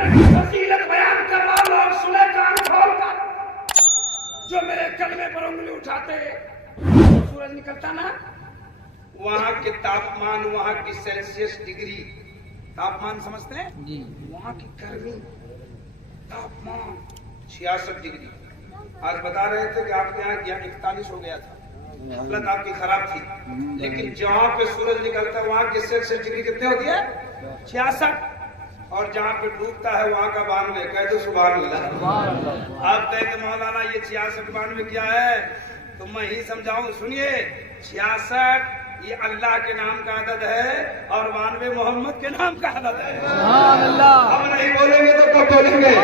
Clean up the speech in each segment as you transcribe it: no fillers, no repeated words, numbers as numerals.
फजीलत बयान कर रहा हूं, लोग सुने कान खोल कर। जो मेरे कलमे पर उंगली उठाते सूरज निकलता ना, वहां के तापमान, वहां की सेल्सियस डिग्री तापमान समझते हैं जी, वहां की गर्मी तापमान 66 डिग्री। आज बता रहे थे कि आपके यहाँ 41 हो गया था, हालत आपकी खराब थी, लेकिन जहां पे सूरज निकलता है वहां की सेल्सियस डिग्री कितने होती है? 66। और जहाँ पे डूबता है वहां का 92। कह दो सुभान अल्लाह। आप कहेंगे मौलाना ये 66 92 क्या है, तो मैं ही समझाऊं, सुनिए। 66 ये अल्लाह के नाम का अदद है और 92 मोहम्मद के नाम का अदद है। सुभान अल्लाह। अब नहीं बोलेंगे तो कब बोलेंगे?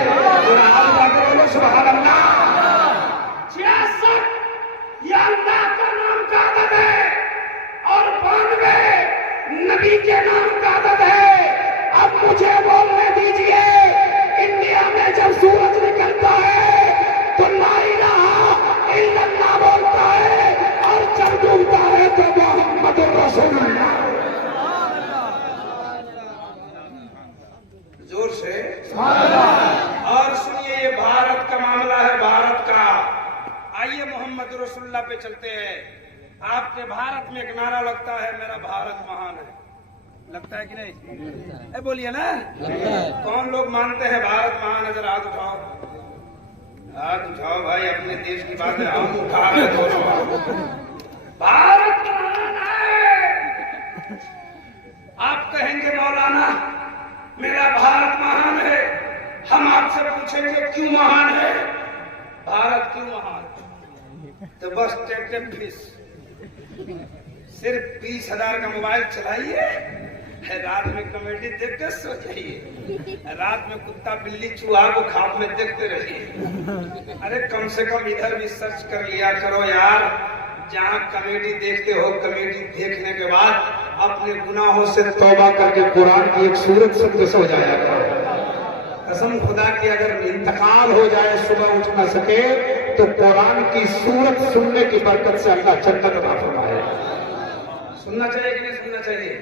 बोलो सुभान अल्लाह। 66 ये अल्लाह का नाम का अदद है और 92 नबी के नाम का अदद है। अब मुझे बोलने दीजिए, इंडिया में जब सूरज निकलता है तो ला इलाहा इल्लल्लाह बोलता है और जब डूबता है तो मोहम्मद रसूलुल्लाह। जोर से और सुनिए, ये भारत का मामला है, भारत का। आइए मोहम्मद रसूलुल्लाह पे चलते हैं। आपके भारत में एक नारा लगता है, मेरा भारत महान है। लगता है कि नहीं? बोलिए ना, कौन लोग मानते हैं भारत महान है? जरा हाथ उठाओ, हाथ उठाओ भाई, अपने देश की बात है, हम उठा रहे दोनों। भारत महान है। आप कहेंगे मौलाना मेरा भारत महान है, हम आपसे पूछेंगे क्यों महान है? भारत क्यों महान? तो बस टेप फीस, सिर्फ 20,000 का मोबाइल चलाइए, रात में कॉमेडी देख कर सो जाइए, रात में कुत्ता बिल्ली चूहा को खाप में देखते रहिए। अरे कम से कम इधर भी सर्च कर लिया करो यार। जहाँ कॉमेडी देखते हो, कॉमेडी देखने के बाद अपने गुनाहों से तौबा करके कुरान की एक सूरत से सो जाया करो। कसम खुदा की, अगर इंतकाल हो जाए, सुबह उठ न सके, तो कुरान की सूरत सुनने की बरकत से अल्लाह जन्नत अता फरमाएगा। सुनना चाहिए कि नहीं सुनना चाहिए?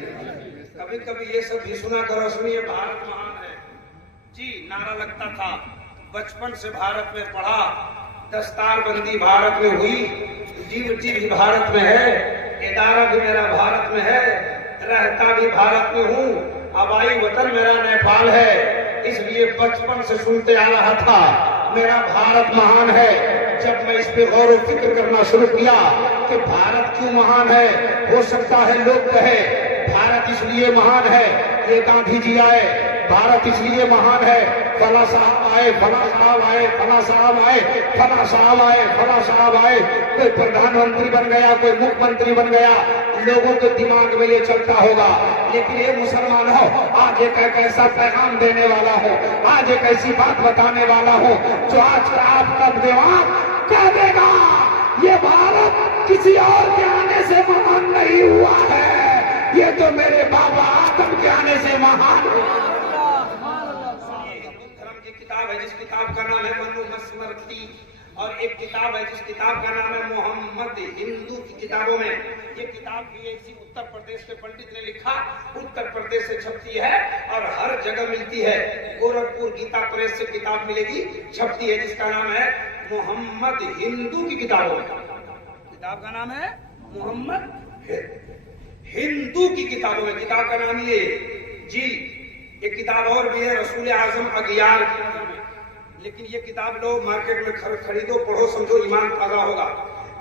कभी कभी ये सब भी सुना करो। सुनिए, भारत महान है जी, नारा लगता था, बचपन से भारत में पढ़ा, दस्तारबंदी भारत में हुई, ड्यूटी भी भारत में है, इदारा भी मेरा भारत में है, रहता भी भारत में हूँ, आबाई वतन मेरा नेपाल है, इसलिए बचपन से सुनते आ रहा था मेरा भारत महान है। जब मैं इस पे गौर व फिक्र करना शुरू किया कि भारत क्यों महान है, हो सकता है लोग कहे भारत इसलिए महान है, ये गांधी जी आए, भारत इसलिए महान है, फला साहब आए, फला साहब आए, फला साहब आए, फला साहब आए, फला साहब आए, कोई प्रधानमंत्री बन गया, कोई मुख्यमंत्री बन गया, लोगों के दिमाग में ये चलता होगा। लेकिन ये मुसलमान हो, आज एक ऐसा पैगाम देने वाला हो, आज एक ऐसी बात बताने वाला हो जो आज आपका दिमाग कह देगा ये भारत किसी और के आने से महान नहीं हुआ है, ये तो मेरे बाबा आदम के आने से महान हुआ। हिंदू धर्म की किताब है जिस किताब का नाम है मनुस्मृति, और एक किताब है जिस किताब का नाम है मोहम्मद। हिंदू की किताबों में ये किताब भी ऐसी उत्तर प्रदेश के पंडित ने लिखा, उत्तर प्रदेश से छपती है और हर जगह मिलती है। गोरखपुर गीता प्रेस से किताब मिलेगी, छपती है, जिसका नाम है मोहम्मद। हिंदू की किताबों में किताब का नाम है मोहम्मद। हिंदू की किताबों में किताब का नाम ये जी। एक किताब और भी है, रसूल आजम अगियार की नजर में, लेकिन ये किताब लो मार्केट में खरीदो, पढ़ो, समझो, ईमान ताजा होगा।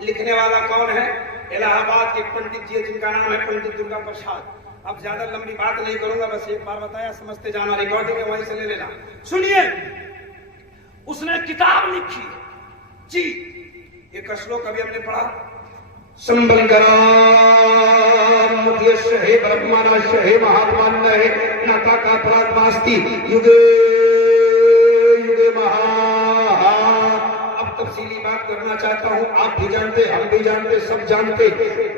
लिखने वाला कौन है? इलाहाबाद के पंडित जी जिनका नाम है पंडित दुर्गा प्रसाद। अब ज्यादा लंबी बात नहीं करूंगा, बस एक बार बताया, समझते जाना, रिकॉर्डिंग है वहीं से ले लेना। सुनिए, उसने किताब लिखी जी, एक श्लोक अभी हमने पढ़ा, संबल शहे ब्रह्मण शहे महात्मान नाता का प्रात्मास्ति युगे युगे महा। अब तफसीली बात करना चाहता हूँ, आप भी जानते, हम भी जानते, सब जानते,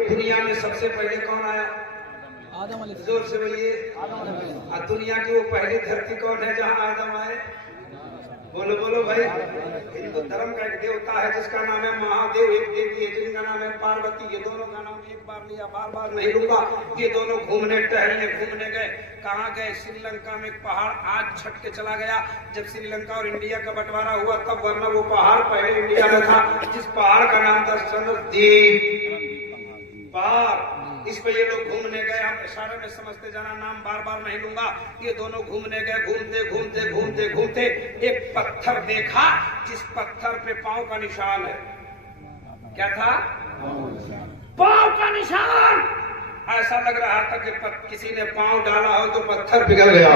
दुनिया में सबसे पहले कौन आया? आदम। जोर से बोलिए। दुनिया की वो पहली धरती कौन है जहाँ आदम आए? बोलो बोलो भाई। हिंदू धर्म का एक देवता है जिसका नाम है महादेव, एक देवी है जिनका नाम है पार्वती। ये दोनों का नाम एक बार लिया, बार बार नहीं लूंगा। ये दोनों घूमने टहलने घूमने गए। कहाँ गए? श्रीलंका में एक पहाड़ आज छट के चला गया। जब श्रीलंका और इंडिया का बंटवारा हुआ तब, वरना वो पहाड़ पहले इंडिया में था, जिस पहाड़ का नाम था सनदीप पहाड़। इस पे ये लोग घूमने गए। आप इशारे में समझते जाना, नाम बार बार नहीं लूंगा। ये दोनों घूमने गए। घूमते घूमते घूमते घूमते एक पत्थर देखा, जिस पत्थर पे पांव का निशान है। क्या था? पांव का निशान। ऐसा लग रहा था कि किसी ने पांव डाला हो तो पत्थर पिघल गया।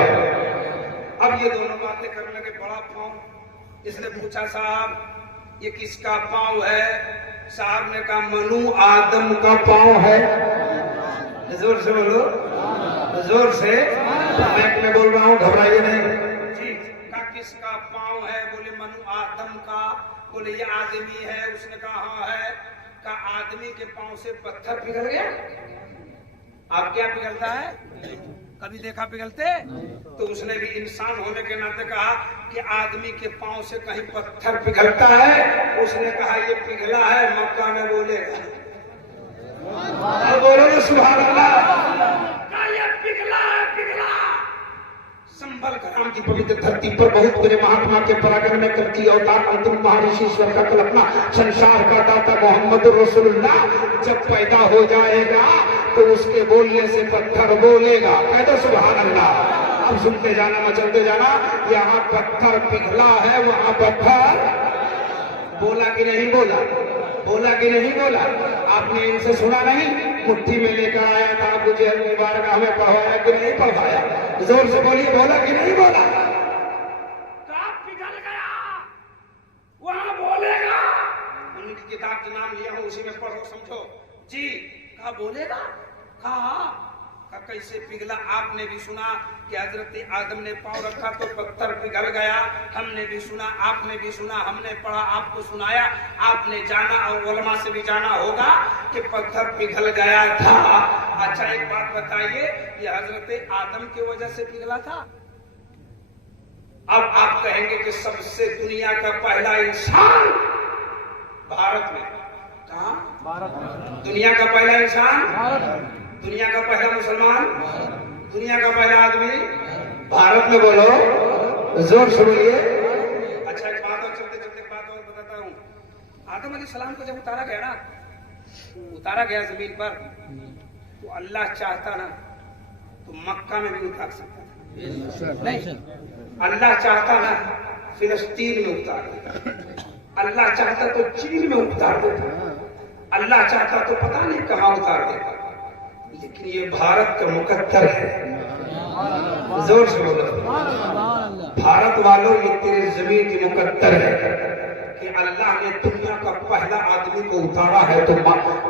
अब ये दोनों बातें करने लगे, बड़ा पांव। इसने पूछा, साहब ये किसका पांव है? साहब ने कहा, मनु आदम का पांव है। जोर से बोलो, जोर से। मैं बोल रहा हूँ, घबराइए नहीं जी। का किसका पांव है? बोले मनु आदम का। बोले ये आदमी है? उसने कहा हाँ है। का आदमी के पांव से पत्थर पिघल गया? आप क्या पिघलता है? कभी देखा पिघलते? तो उसने भी इंसान होने के नाते कहा कि आदमी के पांव से कहीं पत्थर पिघलता है? उसने कहा ये पिघला है, मक्का में बोलेगा। बोलो ना सुभान अल्लाह। ये पिघला है, पिघला। संभल ग्राम की पवित्र धरती पर बहुत बड़े महात्मा के पराक्रम में करती अवतार अंतिम महर्षि ईश्वर का कल्पना संसार का दाता मोहम्मद रसूलुल्लाह जब पैदा हो जाएगा तो उसके बोलने से पत्थर बोलेगा। कह दो सुभान अल्लाह। अब सुनते जाना, मचलते जाना। यहाँ पत्थर पिघला है, वहाँ पत्थर बोला कि नहीं बोला? बोला कि नहीं बोला? आपने इनसे सुना नहीं? मुट्ठी में लेकर आया था अबू जहल मुबारक, हमें पढ़वाया कि नहीं पढ़वाया? जोर से बोलिए, बोला कि नहीं बोला? कब पिघल गया वहां बोलेगा। उनकी किताब का नाम लिया हूं, उसी में पढ़ो समझो जी। कहा बोलेगा? कहा कैसे पिघला? आपने भी सुना कि हजरत आदम ने पांव रखा तो पत्थर पिघल गया। हमने भी सुना, आपने भी सुना, हमने पढ़ा, आपको सुनाया, आपने जाना और उलमा से भी जाना होगा कि पत्थर पिघल गया था। अच्छा एक बात बताइए, ये हजरत आदम की वजह से पिघला था? अब आप कहेंगे कि सबसे दुनिया का पहला इंसान भारत में। कहा? भारत में। दुनिया का पहला इंसान भारत में। दुनिया का पहला मुसलमान, दुनिया का पहला आदमी भारत में। बोलो, जोर से बोलिए। अच्छा एक बात और, चलते चलते बात और बताता हूँ। आदम अलैहिस्सलाम को जब उतारा गया ना, उतारा गया जमीन पर, तो अल्लाह चाहता ना तो मक्का में भी उतार सकता था। नहीं, अल्लाह चाहता ना फिलिस्तीन में उतार देता, अल्लाह चाहता तो चीन में उतार देता, अल्लाह चाहता तो पता नहीं कहाँ उतार देता। लेकिन ये भारत का मुकद्दर है। जोर से बोलो, भारत वालों ये तेरे जमीन की मुकद्दर है कि अल्लाह ने दुनिया का पहला आदमी को उतारा है, तो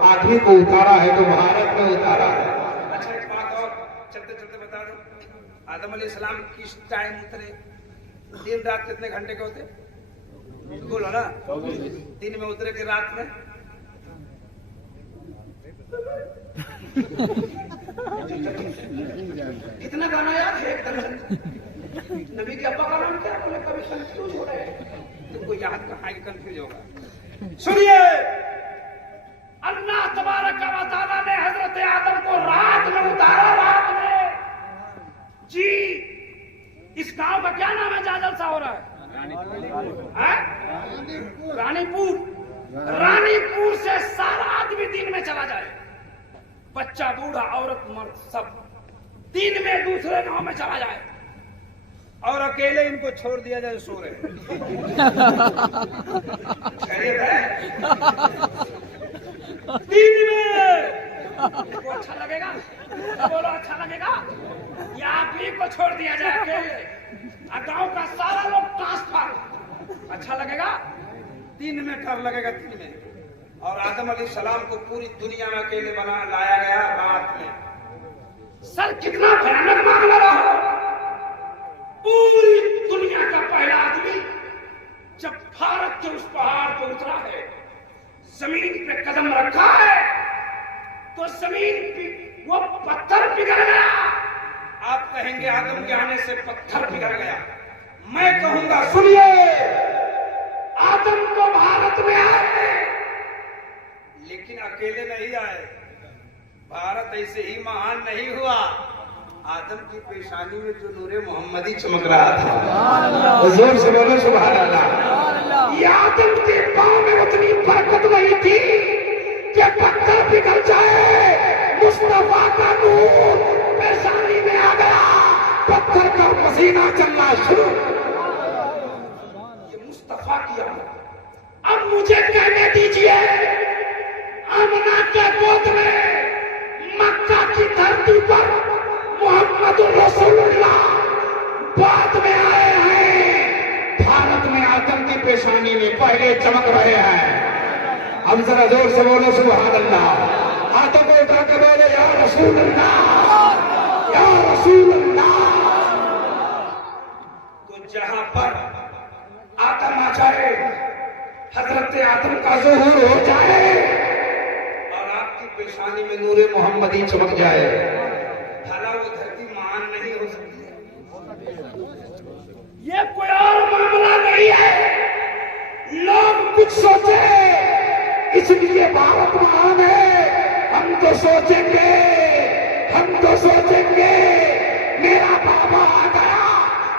आदमी को उतारा है तो भारत में उतारा है। अच्छा एक बात और चलते चलते बता दो, आदम अलैहिस्सलाम किस टाइम उतरे? दिन रात कितने घंटे के होते? बोलो ना। दिन में उतरे कि रात में? कितना गाना याद है? नबी के अब्बा का नाम क्या? बोले कभी कंफ्यूज हो रहे हैं। तुमको याद कहाँ कि कंफ्यूज होगा? सुनिए, अल्लाह तबारक व तआला ने हजरत आदम को रात में उतारा। रात में जी। इस गांव का क्या नाम है जहाँ जलसा हो रहा है? रानीपुर। रानीपुर से सारा आदमी दिन में चला जाए, बच्चा बूढ़ा औरत मर्द सब दिन में दूसरे गांव में चला जाए और अकेले इनको छोड़ दिया जाए, सो रहे। दिन में को अच्छा लगेगा? बोलो अच्छा लगेगा? या आप ही को छोड़ दिया जाए अकेले, गांव का सारा लोग ट्रांसफर, अच्छा लगेगा? दिन में डर लगेगा, दिन में। और आदम अलैहिस्सलाम को पूरी दुनिया में अकेले बना लाया गया रात में। सर कितना भयानक मामला रहा। पूरी दुनिया का पहला आदमी जब भारत के उस पहाड़ पर उतरा है, जमीन पे कदम रखा है, तो जमीन पे वो पत्थर पिघल गया। आप कहेंगे आदम के आने से पत्थर पिघल गया। मैं कहूंगा सुनिए, लेकिन अकेले नहीं आए। भारत ऐसे ही महान नहीं हुआ। आदम की पेशानी में जो नूरे मोहम्मदी चमक रहा था, जोर से बोलो सुभान अल्लाह। ये आदम के पांव में उतनी बरकत नहीं थी कि पत्थर पिघल जाए। मुस्तफा का नूर पेशानी में आ गया, पत्थर का पसीना चलना शुरू। ये मुस्तफा की आमद। अब मुझे कहने दीजिए, आमना के गोद में मक्का की धरती पर मोहम्मद रसूलुल्लाह बाद में आए हैं। भारत में आदम की पेशानी में पहले चमक रहे हैं। हम जरा जोर से बोलो सुभान अल्लाह। हाथों को उठा कर बोले या रसूल अल्लाह, या रसूल अल्लाह। तो जहां पर आदम आ जाए, हजरत आदम का ज़ुहूर हो जाए और आपकी पेशानी में नूरे मोहम्मदी चमक जाए, भला वो धरती महान नहीं हो सकती? ये कोई और मामला नहीं है। लोग कुछ सोचे इसलिए भारत महान है। हम तो सोचेंगे, हम तो सोचेंगे मेरा बाबा आ गया,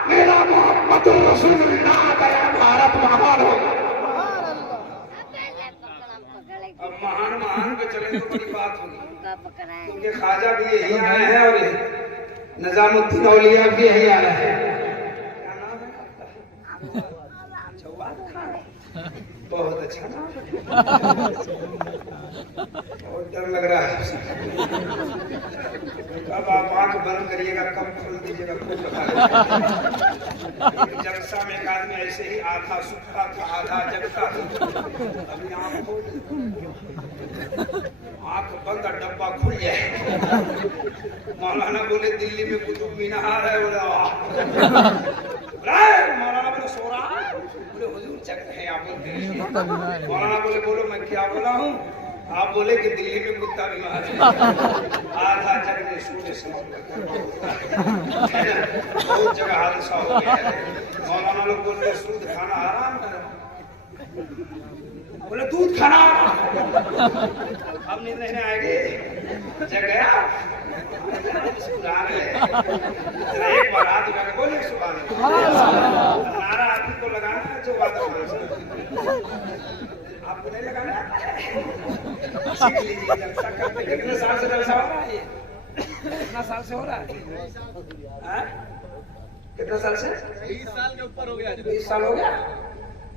मेरा मोहम्मद रसूलुल्लाह आ गया, भारत महान होगा। अब महान महान पे चले तो बड़ी बात होगी, क्योंकि ख्वाजा भी यही आए हैं और निजामुद्दीन औलिया भी यही आया है। क्या नाम है? जवाद खान। बहुत अच्छा नाम, बहुत डर लग रहा है। कब आप आंख बंद करिएगा, कब खोल दीजिएगा, खुद बता। जलसा में एक आदमी ऐसे ही आधा सुखता था, आधा जगता था। अभी आंख बंद और डब्बा खुल जाए। मौलाना बोले दिल्ली में कुतुब मीनार है, मौलाना बोले सो रहा है, बोले हुजूर जग रहे हैं आप बोलते। मौलाना बोले बोलो मैं क्या बोला हूँ? आप बोले कि दिल्ली में कुत्ता बीमार है। आधा जगह सूर्य बहुत जगह हादसा हो गया है। मौलाना लोग बोल रहे सूद खाना आराम है, बोले दूध खाना अब नींद नहीं आएगी। जग गया एक बार हाथ उठा के बोले सुबह नारा आदमी को लगाना है जो बात आपको नहीं लगाना। सीख लीजिए, जलसा करते। कितने साल से जलसा हो रहा है? कितना साल से हो रहा है? कितना साल से? 20 साल के ऊपर हो गया। 20 साल हो गया।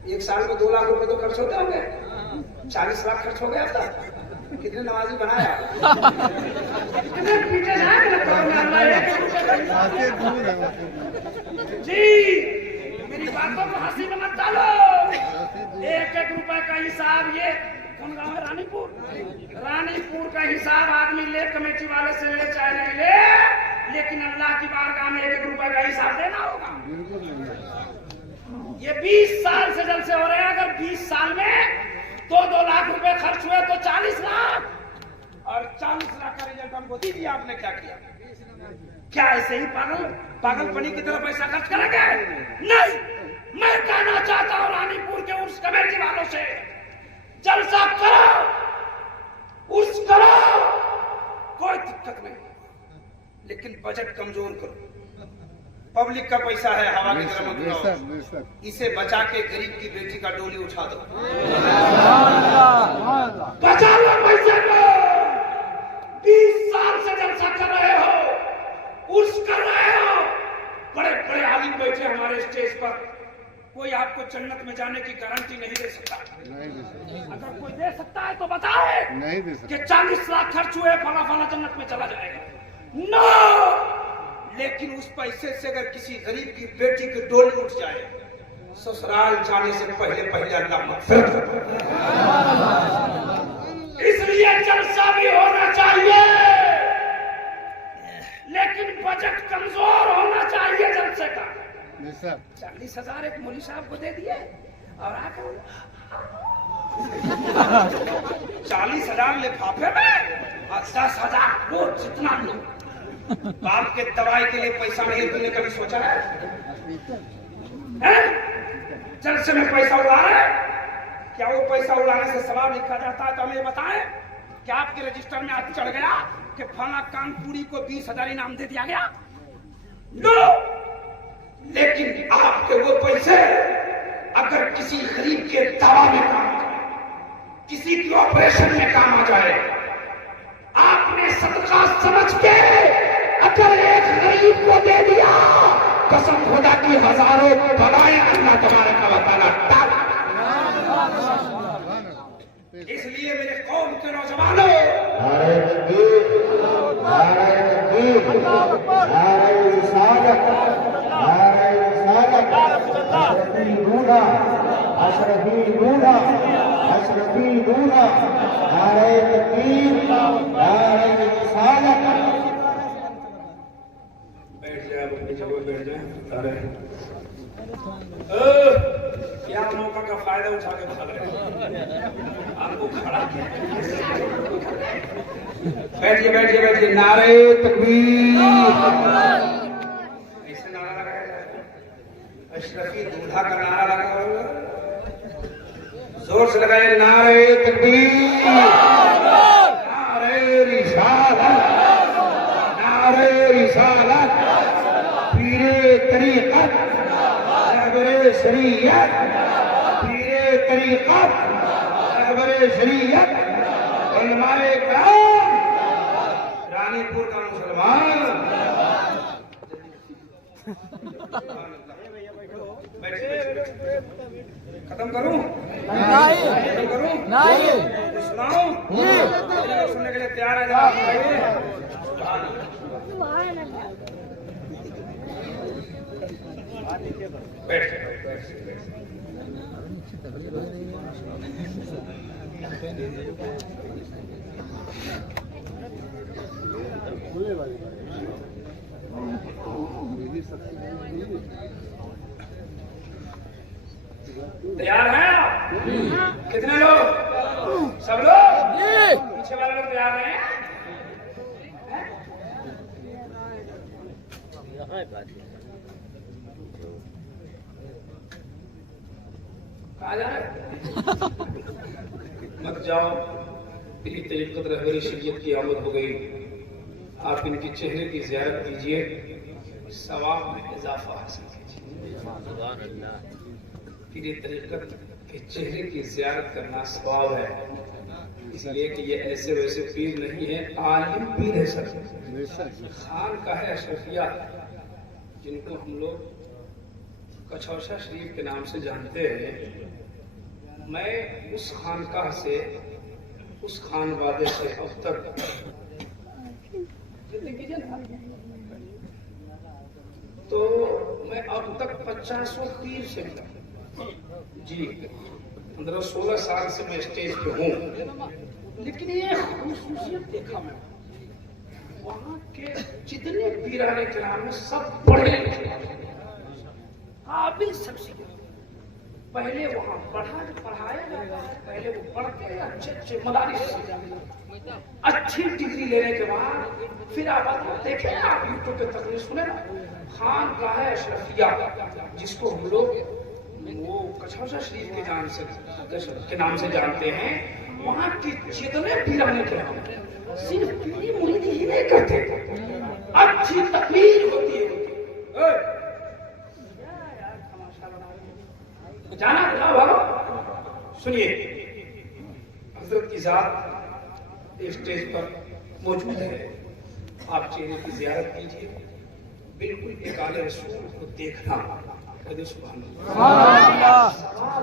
एक साल में 2 लाख रुपए तो खर्च होते होंगे। 40 लाख खर्च हो गया था। कितने नमाजी बनाया? कितने पीछे जी, मेरी बातों को हंसी में मत डालो। 1-1 रुपए का हिसाब, ये कौन गाँव है? रानीपुर। रानीपुर का हिसाब आदमी ले, कमेटी वाले से ले चाहे नहीं ले, लेकिन अल्लाह की बारगाह में 1-1 रुपए का हिसाब देना होगा। ये 20 साल से जलसे हो रहे हैं। अगर 20 साल में 2-2 लाख रुपए खर्च हुए तो 40 लाख, और 40 लाख का रिजल्ट हमको दीजिए। आपने क्या किया? क्या ऐसे ही पागलपनी की तरह पैसा खर्च करेंगे? नहीं, मैं कहना चाहता हूँ रानीपुर के उर्स कमेटी वालों से, जलसा करो, उर्स करो, कोई दिक्कत नहीं, लेकिन बजट कमजोर करो। पब्लिक का पैसा है, हवा की तरह मत उड़ाओ। इसे बचा के गरीब की बेटी का डोली उठा दो। बचा लो पैसे को। 20 साल से जलसा कर रहे हो, उर्स कर रहे हो, बड़े बड़े आलिम बैठे हमारे स्टेज पर। कोई आपको जन्नत में जाने की गारंटी नहीं दे सकता। अगर कोई दे सकता है तो बताए नहीं दे सकता कि 40 लाख खर्च हुए, फला फला जन्नत में चला जाएगा। नो, लेकिन उस पैसे से अगर किसी गरीब की बेटी की डोली उठ जाए, ससुराल जाने से पहले अल्लाह मग़फ़िरत। इसलिए जलसा भी होना चाहिए, लेकिन बजट कमजोर होना चाहिए जलसे का। 40,000 एक मौलवी साहब को दे दिए और आकर 40,000 लिफाफे में और 10,000 वो जितना लो। बाप के दवाई के लिए पैसा नहीं, तुमने कभी सोचा है? जलसे में पैसा उड़ा रहे, क्या वो पैसा उड़ाने से सवाब लिखा जाता है? तो हमें बताएं। क्या आपके रजिस्टर में आज चढ़ गया कि फला कानपुरी को 20,000 इनाम दे दिया गया? नो, लेकिन आपके वो पैसे अगर किसी गरीब के दवा में काम आ जाए, किसी के ऑपरेशन में काम आ जाए, आपने सदका समझ के अगर एक गरीब को दे दिया, कसम खुदा की हजारों बलाएं अल्लाह तबारक व तआला टाल। इसलिए मेरे कौम के नौजवानों, बैठ जाए क्या मौका का फायदा उठा के भाग रहे आपको खड़ा किया। बैठिए बैठिए बैठिए। नारे तकबीर। ऐसे नारा लगाया जाए, अशरफी दूल्हा का नारा लगा होगा, जोर से लगाए नारे तकबीर, नारे रिसालत, नारे रिसालत, पीरे तरीक़त, रहबरे शरीयत, पीरे तरीक़त, रहबरे शरीयत, उलमाए किराम, रानीपुर का मुसलमान। खत्म करूं? खत्म करूं? सुनाऊं? सुनने के लिए तैयार है? तैयार हैं आप? कितने लोग? सब लोग? पीछे वाले लोग तैयार हैं? कहाँ जा रहे? मत जाओ, पीरी तरीक़त रहबरी शरीयत की आमद हो गई। आप इनके चेहरे की ज़ियारत कीजिए, सवाब में इजाफा हासिल कीजिए। पीरी तरीक़त के चेहरे की ज़ियारत करना सवाब है, इसलिए कि ये ऐसे वैसे पीर नहीं है, आलिम पीर है। सर खान का है अशरफिया, जिनको हम लोग कछौशा शरीफ के नाम से जानते हैं। मैं उस खानकाह से, उस खानवादे से अब तक तो मैं अब तक 50 पीर से मिला जी। 15-16 साल से मैं स्टेज पे हूँ, लेकिन ये खूबसूरत देखा मैं, वहाँ के जितने पीराने किराम में सब पढ़े काबिल शख्सियत। पहले वहाँ पढ़ाया जाता है, पहले वो पढ़ते अच्छे मदारिस से अच्छी डिग्री लेने के बाद फिर आप देखें, आप यूट्यूब पे तकरीर सुने ना, खान का है अशरफिया, जिसको हम लोग वो कछौशा शरीफ के नाम से जानते हैं। वहाँ के जितने पीराने किराम सिर्फ पीरी मुरीदी ही नहीं करते, अच्छी तकरीर होती है। जाना बताओ भागो। सुनिए, हजरत की जात स्टेज पर मौजूद है, आप चेहरे की ज़ियारत कीजिए, बिल्कुल एक आले रसूल को देखना सवाल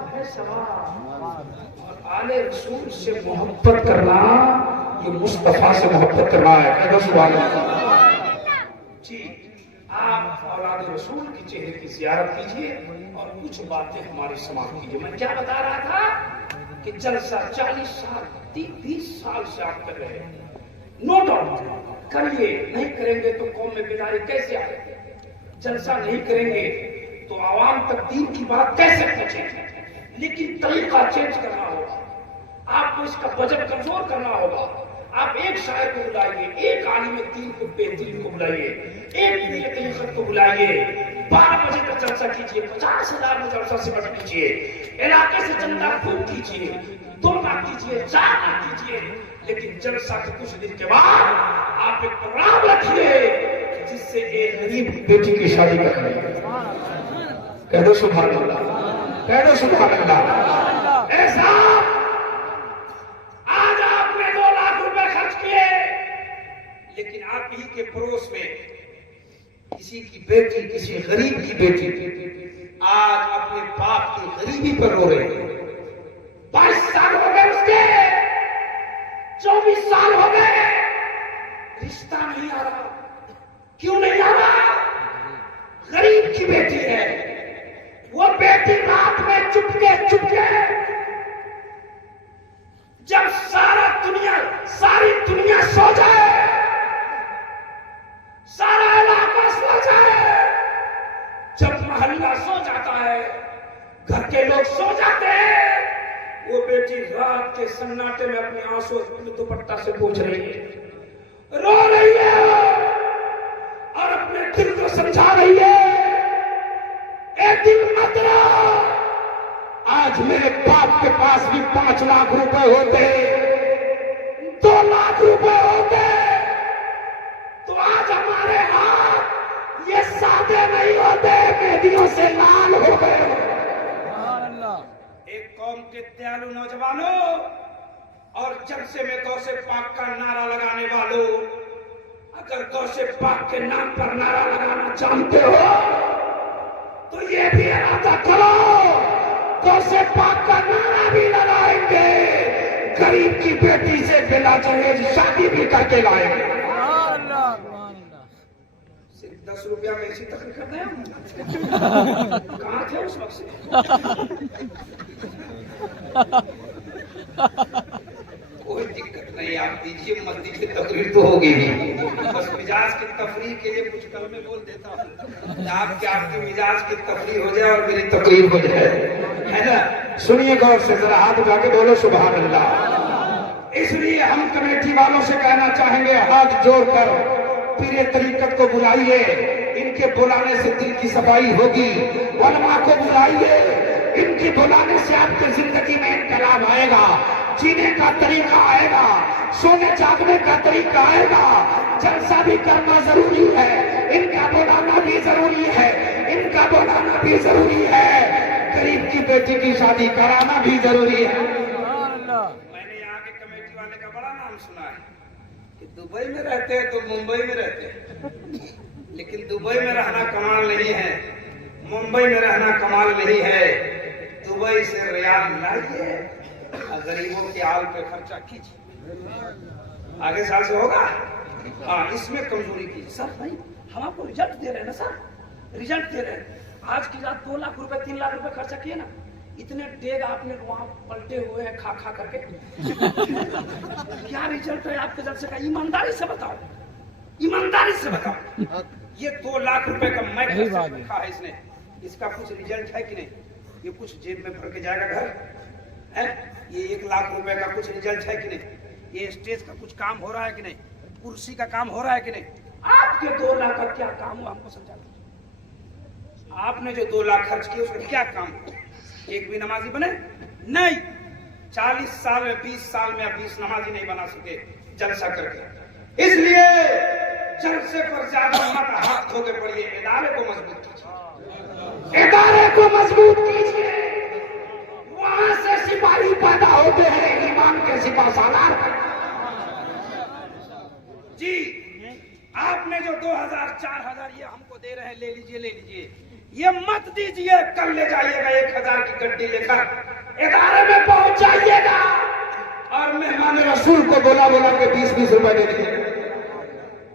है, सवाल। और आले रसूल से मोहब्बत करना, ये मुस्तफा से मोहब्बत करना है। जी, आप औलाद रसूल की चेहरे की ज़ियारत कीजिए और कुछ बातें हमारे समाप्त कीजिए। मैं क्या बता रहा था कि जलसा 40 साल 20 साल से आप कर रहे हैं, नो डाउट करिए, नहीं करेंगे तो कौम में बेदारी कैसे आएगी? जलसा नहीं करेंगे तो आवाम तक दीन की बात कैसे पहुंचेगी? लेकिन तरीका चेंज करना होगा, आपको इसका बजट कमजोर करना होगा। आप एक शायर को बुलाइए, एक आलिम दीन को बेहतरीन को बुलाइए, एक पीर तरीक़त को बुलाइए, 12 बजे तक चर्चा कीजिए, 50,000 में जलसा सिमट कीजिए, इलाके से चंदा खूब कीजिए, 2 लाख कीजिए, 4 लाख कीजिए, लेकिन जलसा के कुछ दिन के बाद आप एक प्रोग्राम रखिए जिससे एक गरीब बेटी की शादी करनी है। कह दो सुभान अल्लाह, कह दो सुभान अल्लाह। ऐसा आज आपने 2 लाख रुपए खर्च किए, लेकिन आप ही के पड़ोस में किसी की बेटी, किसी गरीब की बेटी आज अपने बाप की गरीबी पर रो रहे हैं। 22 साल हो गए उसके, 24 साल हो गए, रिश्ता नहीं आ रहा। क्यों नहीं आ रहा? गरीब की बेटी है वो। बेटी रात में चुपके चुपके, जब सारी दुनिया सो जाए, सारा इलाका सो जाए, जब मोहल्ला सो जाता है, घर के लोग सो जाते हैं, वो बेटी रात के सन्नाटे में अपने आंसू अपने दुपट्टा से पोंछ रही है, रो रही है और अपने दिल को समझा रही है, ए दिल मत रो, आज मेरे बाप के पास भी 5 लाख रुपए होते, 2 लाख रुपए होते, तो आज हमारे हाथ ये सादे नहीं होते, मेहंदियों से लाल हो गए। एक कौम के दयालु नौजवानों और जब से मैं गौ से पाक का नारा लगाने वालों, अगर गौ से पाक के नाम पर नारा लगाना जानते हो तो ये भी इरादा करो, गौ से पाक का नारा भी लगाएंगे, गरीब की बेटी से बिला जहेज शादी भी करके लाएंगे। सिर्फ 10 रुपया में इसी तक कर दें। कहाँ थे उस वक्त से? कोई दिक्कत नहीं, आप दीजिए मत दीजिए, तकरीर तो होगी। बस मिजाज की तफरीह के लिए कुछ कलमे बोल देता हूँ, आपकी मिजाज की तफरीह हो जाए और मेरी तकरीर हो जाए, है ना? सुनिए गौर से, जरा हाथ उठा के बोलो सुभान अल्लाह। इसलिए हम कमेटी वालों से कहना चाहेंगे, हाथ जोड़कर पीरे तरीकत को बुलाइए, इनके बुलाने से दिल की सफाई होगी। उलमा को बुलाइए, इनके बुलाने से आपकी जिंदगी में इनकलाब आएगा, जीने का तरीका आएगा, सोने जागने का तरीका आएगा। जलसा भी करना जरूरी है, इनका बुलाना भी जरूरी है, इनका बुलाना भी जरूरी है, गरीब की बेटी की शादी कराना भी जरूरी है। मैंने यहाँ के कमेटी वाले का बड़ा नाम सुना है कि दुबई में रहते हैं तो मुंबई में रहते हैं, लेकिन दुबई में रहना कमाल नहीं है, मुंबई में रहना कमाल नहीं है। दुबई से रियाल लाइए, गरीबों के आल पे खर्चा कीजिए, आगे साल से होगा। हाँ, इसमें कमजोरी कीजिए। सर नहीं, हम आपको रिजल्ट दे रहे हैं ना सर, रिजल्ट दे रहे हैं। आज की रात 2 लाख रुपए 3 लाख रुपए खर्चा किए ना, इतने डेग आपने वहां पलटे हुए हैं खा खा करके। क्या रिजल्ट है आपके जलसे का? ईमानदारी से बताओ, ईमानदारी से बताओ। ये 2 लाख रुपए का मैं रखा है इसने, इसका कुछ रिजल्ट है कि नहीं? ये कुछ जेब में भर के जाएगा घर है? ये 1 लाख रुपए का कुछ रिजल्ट है कि नहीं? ये स्टेज का कुछ काम हो रहा है कि नहीं? कुर्सी का काम हो रहा है कि नहीं? आपके 2 लाख का क्या काम हुआ हमको समझा दीजिए। आपने जो 2 लाख खर्च किए उसका क्या काम हुआ? एक भी नमाजी बने नहीं। 40 साल में 20 साल में आप 20 नमाजी नहीं बना सके जलसा करके। इसलिए जलसे पर ज्यादा मत हाथ धो के पड़िए, इदारे को मजबूत कीजिए, इदारे को मजबूत कीजिए। वहां से सिपाही पैदा होते हैं, ईमान के सिपा सालार। जी, आपने जो 2000 4000 ये हमको दे रहे हैं, ले लीजिए ले लीजिए, ये मत दीजिए। कल ले जाइएगा 1000 की गड्डी लेकर इदारे में पहुंच जाइएगा और मेहमान रसूल को बोला के 20-20 रुपए दे दीजिए।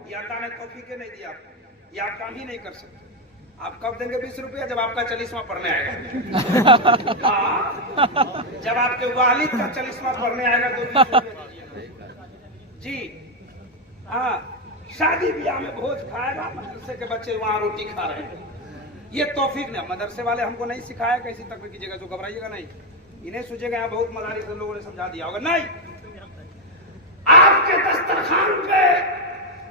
ये अल्लाह ने तौफीक नहीं दिया, ये आप काम ही नहीं कर सकते। आप कब देंगे 20 रुपया? जब आपका 40वां पढ़ने आएगा। हाँ, जब आपके वालिद का 40वां पढ़ने आएगा तो 20 रुपया दीजिए। जी हाँ, शादी ब्याह में भोज खाएगा, मदरसे के बच्चे वहां रोटी खा रहे हैं। ये तौफीक ने मदरसे वाले हमको नहीं सिखाया कैसी तकलीफ कीजिएगा, जो घबराइएगा नहीं, इन्हें सोचेगा यहाँ बहुत मदारी से लोगों ने समझा दिया होगा। नहीं, आपके दस्तरखान पे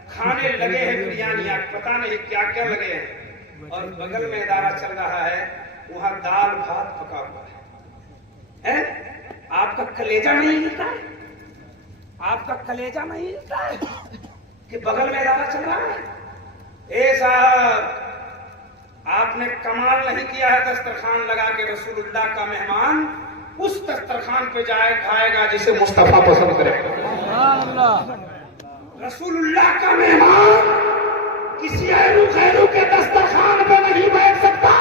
खाने लगे हैं बिरयानियां, पता नहीं क्या क्या लगे हैं, और बगल में इदारा चल रहा है, वहां दाल भात पका हुआ है? आपका कलेजा नहीं हिलता है? आपका कलेजा नहीं हिलता है कि बगल में इदारा चल रहा है? ए साहब, आपने कमाल नहीं किया है दस्तरखान लगा के। रसूलुल्लाह का मेहमान उस दस्तरखान पे जाए खाएगा जिसे मुस्तफा पसंद करे। रसूलुल्लाह का मेहमान किसी ऐरू खैरू के दस्तरखान पे नहीं बैठ सकता।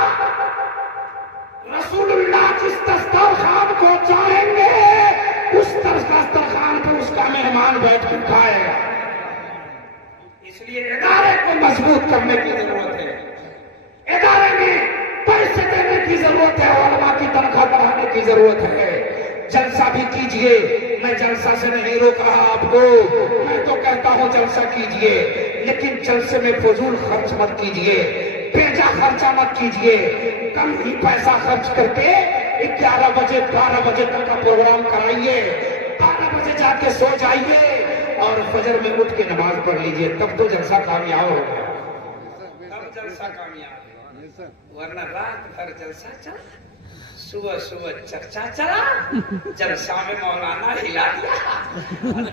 रसूलुल्लाह जिस दस्तरखान को चाहेंगे उस दस्तरखान पे उसका मेहमान बैठ कर खाएगा। इसलिए इदारे को मजबूत करने की जरूरत है, इदारे में पैसे देने की जरूरत है, उलमा की तनख्वाह बढ़ाने की जरूरत है। जलसा भी कीजिए, मैं जलसा से नहीं रोक रहा आपको, मैं तो कहता हूँ जलसा कीजिए, लेकिन जलसे में फजूल खर्च मत कीजिए, बेजा खर्चा मत कीजिए। कम ही पैसा खर्च करके 11 बजे 12 बजे तक का प्रोग्राम कराइए, 12 बजे जाके सो जाइए और फजर में उठ के नमाज पढ़ लीजिए, तब तो जलसा कामयाब हो गया, तब जलसा कामयाब। वरना रात भर जलसा चला, सुबह सुबह चर्चा चला, जलसा में मौलाना हिला दिया,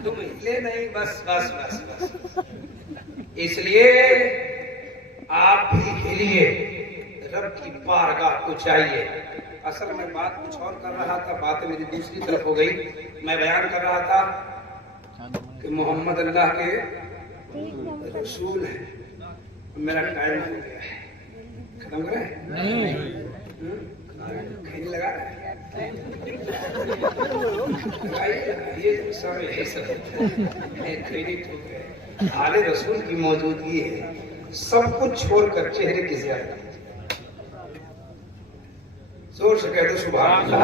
तुम हिले नहीं, बस बस बस बस। इसलिए आप भी हिलिए, रब की बारगाह को चाहिए। असल में बात कुछ और कर रहा था, बात मेरी दूसरी तरफ हो गई। मैं बयान कर रहा था कि मोहम्मद अल्लाह के रसूल हैं। मेरा टाइम हो गया है, खत्म करें? नहीं लगा ये सब यही सब क्रेडिट हो गए। आले रसूल की मौजूदगी है, सब कुछ छोड़कर चेहरे की ज़ियारत। जोर से कह दो सुभान अल्लाह।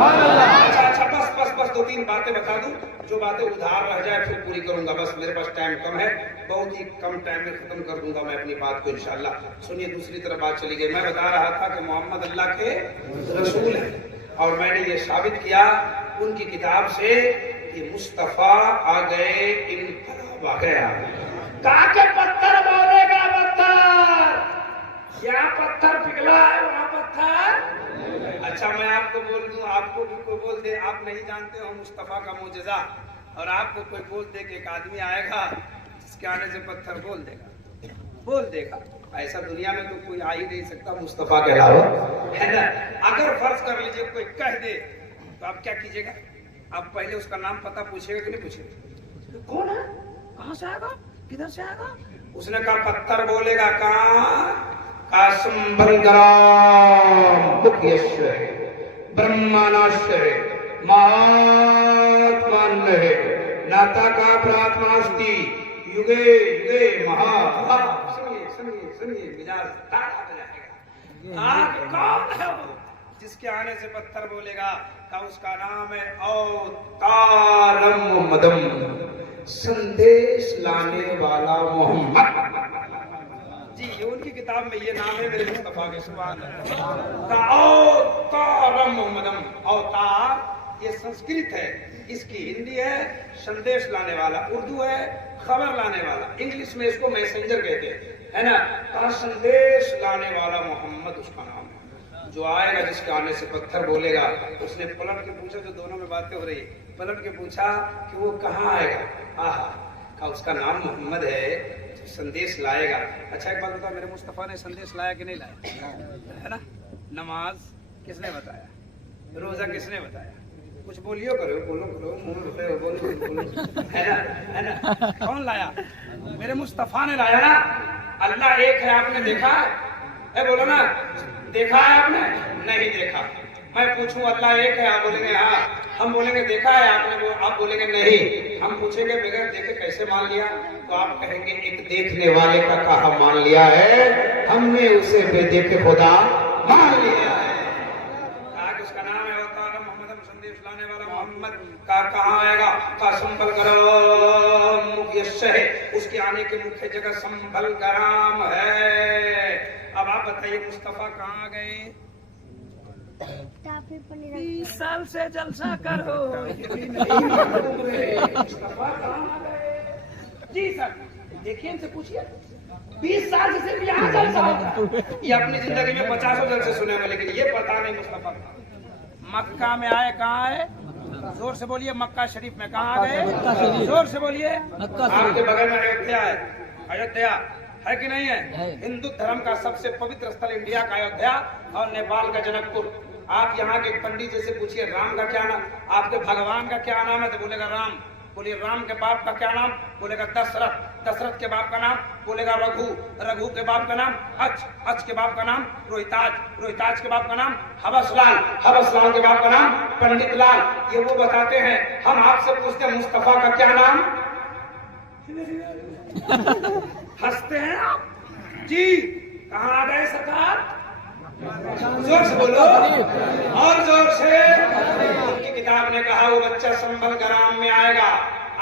अच्छा बस बस बस 2-3 बातें बता दूं, जो बातें उधार रह जाए फिर पूरी करूंगा। बस मेरे पास टाइम कम है, बहुत ही कम टाइम में खत्म कर दूंगा मैं अपनी बात को इंशाअल्लाह। सुनिए, दूसरी तरफ बात चली गई। मैं बता रहा था कि मोहम्मद अल्लाह के रसूल हैं और मैंने ये साबित किया उनकी किताब से कि मुस्तफा आ गए, इनकलाब आ गया। काके पत्थर बोलेगा पत्थर, यहाँ पत्थर पिघला है, वहाँ पत्थर। अच्छा मैं आपको बोल दूं, आपको भी कोई बोल दे आप नहीं जानते हो मुस्तफा का मुजजा, और आपको कोई बोल दे कि एक आदमी आएगा जिसके आने से पत्थर बोल देगा। ऐसा दुनिया में तो कोई आ ही नहीं सकता मुस्तफा के अलावा, है ना? अगर फर्ज कर लीजिए कोई कह दे तो आप क्या कीजिएगा? आप पहले उसका नाम पता पूछेगा कि नहीं पूछेगा? कौन है, कहाँ से आएगा, किधर से आएगा? उसने कहा पत्थर बोलेगा, कहाँ? मुख्यश्वर ब्रह्मानाश्वर महात्मा नाता का प्रात्मास्ति युगे युगे महा। सुनिए मिजाज तारा बजाएगा। आप कौन है वो जिसके आने से पत्थर बोलेगा? का उसका नाम है अवतारम मुहम्मदम, संदेश लाने वाला मोहम्मद जी। ये उनकी किताब में ये नाम है मेरे मुस्तफा के। सुभान अल्लाह। अवतारम मुहम्मदम, अवतार ये संस्कृत है, इसकी हिंदी है संदेश लाने वाला, उर्दू है खबर लाने वाला, इंग्लिश में इसको मैसेंजर कहते हैं, है ना? का संदेश लाने वाला मोहम्मद उसका नाम है। जो आएगा जिसके आने से पत्थर बोलेगा। उसने पलट के पूछा, जो दोनों में बातें हो रही, पलट के पूछा कि वो कहाँ आएगा? आहा, का उसका नाम मोहम्मद है, संदेश लाएगा। अच्छा एक बात बताओ, मेरे मुस्तफा ने संदेश लाया कि नहीं लाया? है ना? नमाज किसने बताया? रोजा किसने बताया? कुछ बोलियो करो, बोलो, है ना? कौन लाया? मेरे मुस्तफा ने लाया ना। अल्लाह एक है, आपने देखा है? बोलो ना, देखा है आपने? नहीं देखा। मैं पूछूं अल्लाह एक है, आप बोलेंगे हाँ। हम बोलेंगे देखा है आपने, आप बोलेंगे नहीं। हम पूछेंगे बगैर देखे कैसे मान लिया? तो आप कहेंगे एक देखने वाले का कहा मान लिया है, हमने उसे बेदेखे खुदा मान लिया है। कहा कि उसका नाम है अवतार मोहम्मद, संदेश लाने वाला मोहम्मद। का कहाँ आएगा? का संभल गरम मुख्य है, उसके आने की मुख्य जगह संभल गरम है। अब आप बताइए मुस्तफा कहाँ गए? 20 साल से जलसा करो जी सर। देखिए इनसे पूछिए, 20 साल से सिर्फ यहाँ जलसा होता है। ये अपनी जिंदगी में 50 जलसे सुने होंगे, लेकिन ये पता नहीं मुस्तफा मक्का में आए कहाँ है? जोर से बोलिए, मक्का शरीफ में कहाँ आ गए? मक्का शरीफ। जोर से बोलिए। मक्का शरीफ। आपके बगल में अयोध्या है, अयोध्या है कि नहीं है? है। हिंदू धर्म का सबसे पवित्र स्थल इंडिया का अयोध्या और नेपाल का जनकपुर। आप यहाँ के पंडित जैसे पूछिए राम का क्या नाम, आपके भगवान का क्या नाम है, तो बोलेगा राम। बोलिए राम के बाप का क्या नाम, बोलेगा दशरथ। दशरथ के बाप का नाम बोलेगा रघु। रघु के बाप का नाम अच। अच के बाप का नाम रोहिताज। रोहिताज के बाप का नाम हवसलाल। हवसलाल के बाप का नाम पंडित लाल। ये वो बताते हैं। हम आपसे पूछते हैं मुस्तफा का क्या नाम? हंसते हैं आप जी। कहाँ आ गए सरकार? जोर से बोलो और जोर से। उनकी किताब ने कहा वो बच्चा संभल ग्राम में आएगा।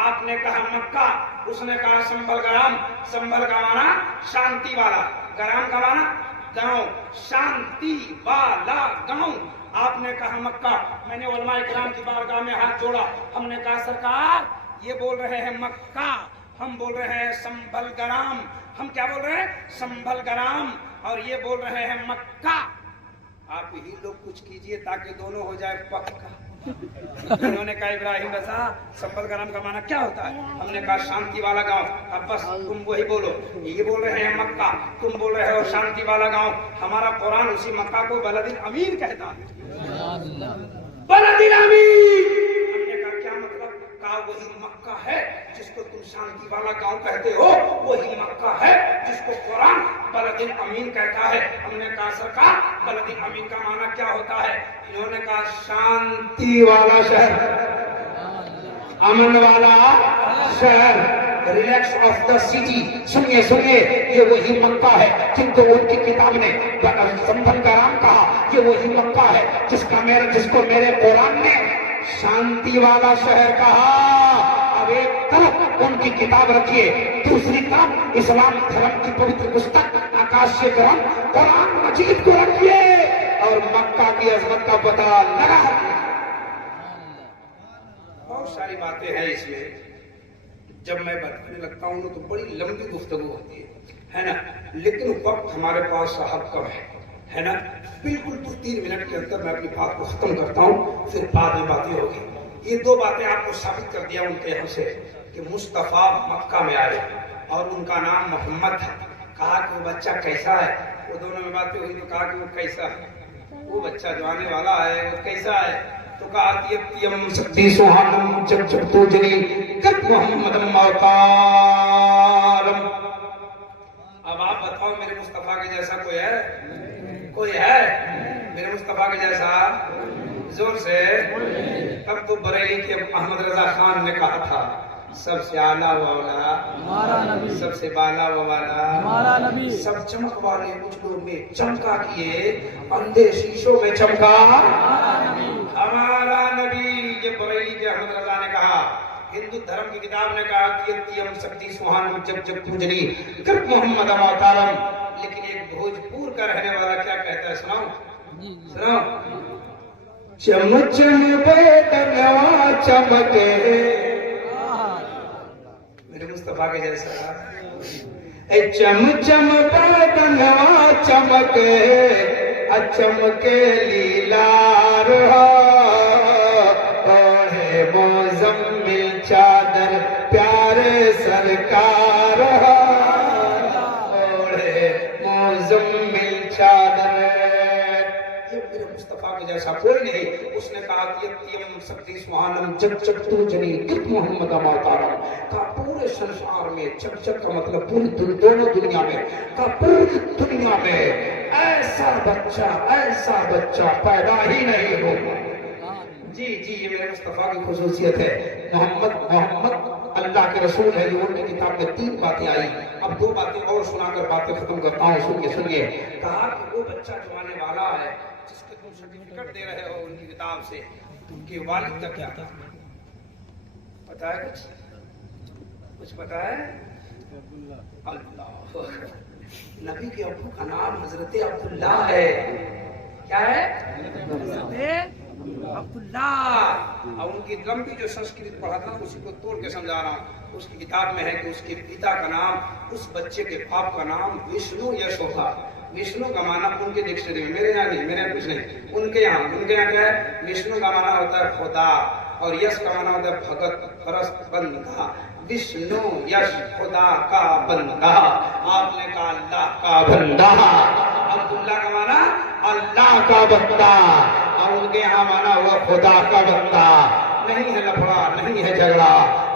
आपने कहा मक्का, उसने कहा संभल ग्राम। संभल का माना शांति वाला, ग्राम का माना गांव, शांति वाला गांव। आपने कहा मक्का। मैंने उलमा इकराम की बारगाह में हाथ जोड़ा। हमने कहा सरकार ये बोल रहे हैं मक्का, हम बोल रहे हैं संभल ग्राम। हम क्या बोल रहे हैं? संभल ग्राम। और ये बोल रहे हैं मक्का। आप ही लोग कुछ कीजिए ताकि दोनों हो जाए पक्का। उन्होंने कहा इब्राहिम रजा संभल ग्राम का माना क्या होता है? हमने कहा शांति वाला गांव। अब बस तुम वही बोलो। ये बोल रहे हैं मक्का, तुम बोल रहे हो शांति वाला गांव। हमारा कुरान उसी मक्का को बलदिल अमीन कहता है। बलदिल अमीन। हमने कहा क्या मतलब? कहा वही मक्का है जिसको तुम शांति वाला गांव कहते हो, वही मक्का है जिसको कुरान बलदिल अमीन कहता है। हमने कहा सरकार बलदिल अमीन का माना क्या होता है? इन्होंने कहा शांति वाला शहर, अमन वाला शहर, रिलैक्स ऑफ द सिटी। सुनिए सुनिए, ये वही मक्का है किंतु उनकी किताब ने संभल ग्राम कहा। ये वही मक्का है जिसको मेरे कुरान ने शांति वाला शहर कहा। अब एक तरफ उनकी किताब रखिए, दूसरी तरफ इस्लाम धर्म की पवित्र पुस्तक आकाशीय ग्रंथ कुरान मजीद को रखिए और मक्का की अजमत का पता लगा। बहुत सारी बातें हैं इसमें। जब मैं बताने लगता हूँ तो बड़ी लंबी गुफ्तगू होती है ना, लेकिन वक्त हमारे पास साहब कम है ना। बिल्कुल 2-3 मिनट के अंदर मैं अपनी बात को खत्म करता हूँ, फिर बाद में बातें होगी। ये 2 बातें आपको साबित कर दिया उनके यहाँ से कि मुस्तफा मक्का में आए और उनका नाम मोहम्मद था। कहा कि वो बच्चा कैसा है? वो दोनों में बातें हुई तो कहा कि वो कैसा है, वो बच्चा जो आने वाला है वो कैसा है? तो कहा तियम शक्ति सुहानम जब जब तो जनी कब मोहम्मदम अवतारम। अब आप बताओ मेरे मुस्तफा के जैसा कोई है? कोई है मेरे मुस्तफा के जैसा? जोर से। तब तो बरेली के अहमद रजा खान ने कहा था सबसे आला वाला हमारा नबी, सबसे बाला वाला हमारा नबी, सब चमक वाले उजलों में चमका किए, अंधे शीशों में चमका हमारा नबी। ये बरेली के अहमद रजा ने कहा। हिंदू धर्म की किताब ने कहा तियम शक्ति सुहान जब जब पूजनी कर मोहम्मद अवतारम। लेकिन एक भोजपुर का रहने वाला क्या कहता है? सुनाओ सुनाओ। चम चम बेतनवा चमके, मेरे मुस्तफा के जैसा। चम चम बेतनवा चमके, चमके लीलार ओढ़े मोजम्मिल चादर प्यारे सरकार, ओढ़े मोजम्मिल चादर। ये मेरे मुस्तफा के जैसा कोई नहीं। उसने कहा तियम शक्ति सुहानम जब जब तू जनी कित मोहम्मद अवतारम। का पूरे संसार में जब जब का मतलब पूरी दोनों दुनिया में का पूरी दुनिया में ऐसा बच्चा पैदा ही नहीं होगा। जी जी, ये मेरे मुस्तफा की खुसूसियत है। मोहम्मद अल्लाह के रसूल है। जो उनकी किताब में 3 बातें आई। अब 2 बातें और सुनाकर बातें खत्म करता हूँ। सुनिए सुनिए। कहा कि वो बच्चा जो आने वाला है जिसके तुम सर्टिफिकेट दे रहे हो उनकी किताब से, उनके वालिद का क्या था पता है? कुछ पता है? अल्लाह। नबी के अब्बू का नाम हजरत अब्दुल्ला है। क्या है? हजरत अब्दुल्ला। और उनकी लंबी जो संस्कृत पढ़ा था उसी को तोड़ के समझा रहा हूँ। उसकी किताब में है कि उसके पिता का नाम, उस बच्चे के बाप का नाम विष्णु यशोदा। विष्णु का माना उनके डिक्शनरी में, मेरे यहाँ नहीं, मेरे यहाँ कुछ नहीं, उनके यहाँ क्या है? विष्णु का माना होता है खुदा और यश का माना होता है भगत, परस्त, बंदा। विष्णु यश खुदा का बंदा, आपने कहा अल्लाह का बंदा। अब्दुल्ला का माना अल्लाह का बंदा, और उनके यहाँ माना हुआ खुदा का बंदा। नहीं है लफड़ा, नहीं है झगड़ा।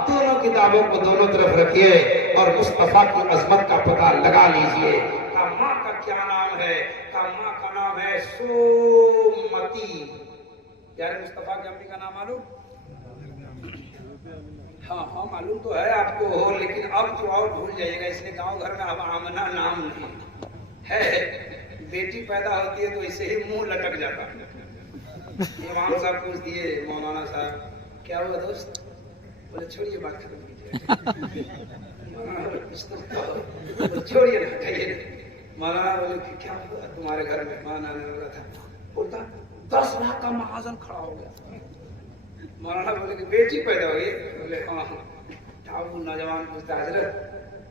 दोनों किताबों को दोनों तरफ रखिए और मुस्तफा की अजमत का पता लगा लीजिए। का माँ का क्या नाम है? का माँ का नाम है सोमती। यार मुस्तफा की अम्मी का नाम मालूम? हाँ मालूम तो है आपको हो, लेकिन अब तो और भूल जाइएगा, इसलिए गांव घर में अब आमना नाम नहीं है। बेटी पैदा होती है तो इसे ही मुंह लटक जाता है। इमाम साहब पूछ दिए मौलाना साहब क्या हुआ दोस्त? बोले छोड़िए बात खत्म कीजिए। छोड़िए ना, कहिए। मौलाना बोले कि क्या हुआ तुम्हारे घर में? मौलाना ने बोला था, बोलता 10 लाख का महाजन खड़ा हो गया। मौलाना बोले कि बेटी पैदा हुई? बोले हाँ। वो नौजवान पूछता हजरत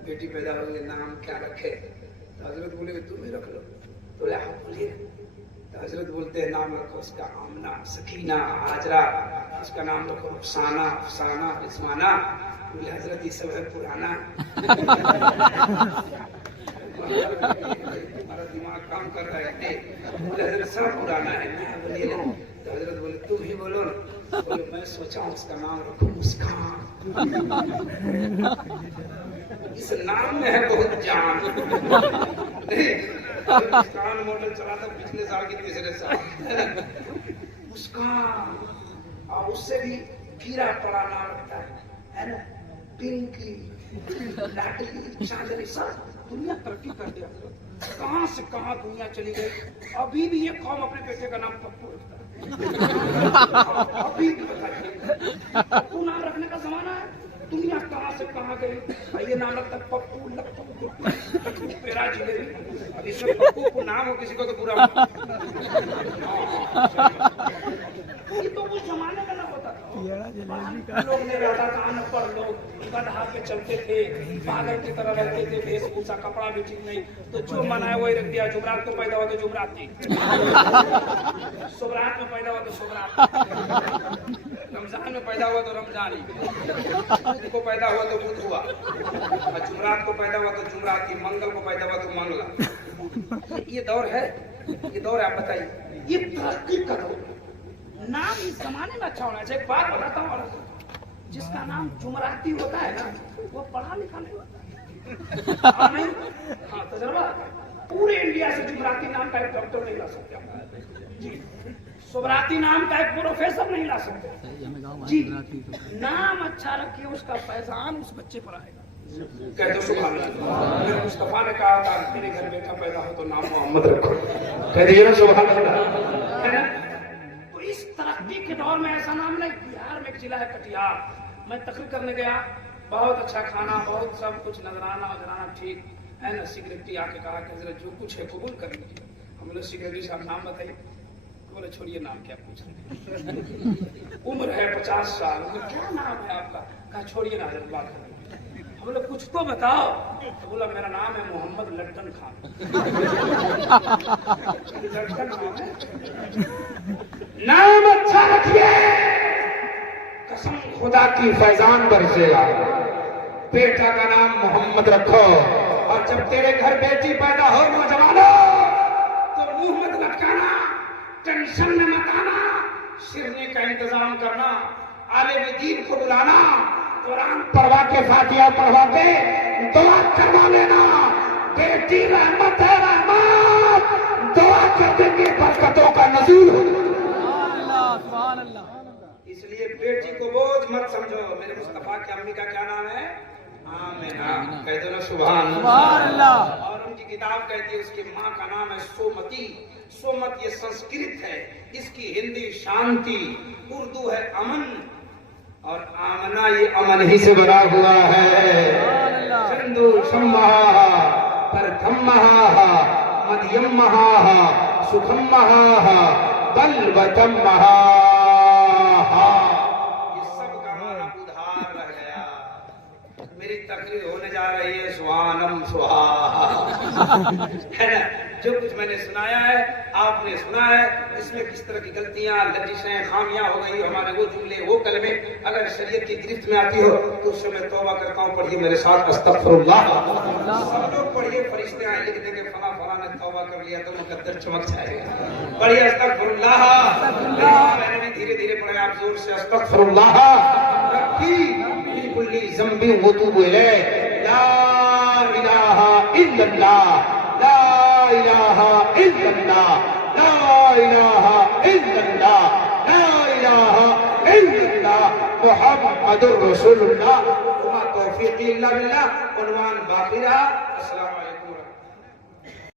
बेटी पैदा हुई, नाम क्या रखे? तो हजरत बोले कि तुम ही रख लो। तो बोले आप बोलिए। तो हजरत बोलते हैं नाम रखो उसका आमना, सकीना, हाजरा। उसका नाम रखो अफसाना, अफसाना, रिजवाना। बोले हजरत ये सब है पुराना। हमारा दिमाग काम कर रहा है। बोले हजरत सब पुराना है। बोलिए ना। तो हजरत बोले तुम ही बोलो ना। बोले मैं सोचा उसका नाम रखो मुस्कान। इस नाम में है बहुत जान। मुस्कान मॉडल चला था पिछले साल की तीसरे साल। मुस्कान, और उससे भी कीड़ा पड़ा नाम रखता है ना, पिंकी, लाडली, चांदनी। सब दुनिया तरक्की कर दिया। कहां से कहां दुनिया चली गई। अभी भी ये कौम अपने बेटे का नाम पप्पू रखता है। अभी भी पप्पू नाम रखने का जमाना है। दुनिया कहां से कहां गई। ये नाम रखता है पप्पू, लप्पू, पेरा जिलेबी। अब इसमें पप्पू को नाम हो किसी को तो पूरा। ये तो उस जमाने में ना होता था। लोग नहीं रहता था, अनपढ़ लोग गधा पे चलते थे, पागल की तरह रहते थे, वेशभूषा कपड़ा भी ठीक नहीं, तो जो मना है वही रख दिया। जुमरात को पैदा हुआ तो जुमराती, शुभरात में पैदा हुआ तो शुभरात, रमजान में पैदा हुआ तो रमजानी, बुध को पैदा हुआ तो बुध हुआ, और जुमरात को पैदा हुआ तो जुमराती, मंगल को पैदा हुआ तो मंगला। ये दौर है, ये दौर आप बताइए। ये तरक्की का दौर। नाम इस जमाने में अच्छा होना चाहिए। एक बात बताता हूँ, जिसका नाम जुमराती होता है ना, वो पढ़ा लिखा नहीं होता। हाँ नहीं? हाँ तजुर्बा। पूरे इंडिया से जुमराती नाम का एक डॉक्टर नहीं ला सकते जी। शुभराती नाम का एक प्रोफेसर नहीं ला सकते जी। नाम अच्छा रखिए, उसका फैजान उस बच्चे पर आएगा। कह दो सुभान अल्लाह। मेरे मुस्तफा ने कहा था तेरे घर बेटा पैदा हो तो नाम मोहम्मद रखो। कह दीजिए ना सुभान अल्लाह, है ना? तो इस तरक्की के दौर में ऐसा नाम नहीं। बिहार में एक जिला है कटिहार, मैं तकरीर करने गया, बहुत अच्छा खाना, बहुत सब कुछ, नजराना वजराना ठीक है ना। सिक्योरिटी आके कहा कि जरा जो कुछ है कबूल कर लीजिए। हम बोले सिक्योरिटी साहब नाम बताइए। बोले छोड़िए नाम क्या पूछ रहे। उम्र है 50 साल। क्या नाम है आपका? कहा छोड़िए ना हजरत बात करें। बोले कुछ तो बताओ। तो बोला मेरा नाम है मोहम्मद लट्टन खान। लट्टन नाम है। नाम अच्छा रखिए, कसम खुदा की फैजान बरसेगा। बेटा का नाम मोहम्मद रखो, और जब तेरे घर बेटी पैदा हो नौजवानों, तो मुंह मत लटकाना, टेंशन में मत आना, सिरने का इंतजाम करना, आलिम दीन को बुलाना, कुरान पढ़वा के फातिहा पढ़वा के दुआ करवा लेना। बेटी रहमत है, रहमत दुआ कर देंगे, बरकतों का नज़ूल होगा। इसलिए बेटी को बोझ मत समझो। मेरे मुस्तफा की अम्मी का क्या नाम है? आमिना। कह दो ना सुभान अल्लाह। और उनकी किताब कहती है उसकी माँ का नाम है सोमती। सोमत ये संस्कृत है, इसकी हिंदी शांति, उर्दू है अमन, और आमना ये अमन ही से बना हुआ है। चंदू शम्महा परथम्महा मध्यमहा सुखम्महा बलवतम्महा। ये सब का माना उधार रह गया। मेरी तकरीर होने जा रही है सुहानम सुहा, है ना? जो कुछ मैंने सुनाया है आपने सुना है, इसमें किस तरह की गलतियां, लजिशें, खामियां हो गई, हमारे वो जुमले, वो कलमे अगर शरीयत की गिरफ्त में आती हो तो उससे मैं तौबा करता हूँ। पढ़िए मेरे साथ अस्तगफिरुल्लाह। सब लोग पढ़िए, फरिश्ते आए लिख देंगे फला फला ने तौबा कर लिया तो मुकद्दर चमक जाएगा। पढ़िए अस्तगफिरुल्लाह। मैंने भी धीरे धीरे पढ़े, आप जोर से अस्तगफिरुल्लाह रब्बी मिन कुल्ली ज़ंबिन व तूबु इलैह, ला इलाहा इल्लल्लाह, ला इलाहा इल्लल्लाह, ला इलाहा इल्लल्लाह, ला इलाहा इल्लल्लाह मुहम्मदुर रसूलुल्लाह। वमा तौफीक़ी इल्ला बिल्लाह। उन्वान बाकी रहा। अस्सलाम वालेकुम।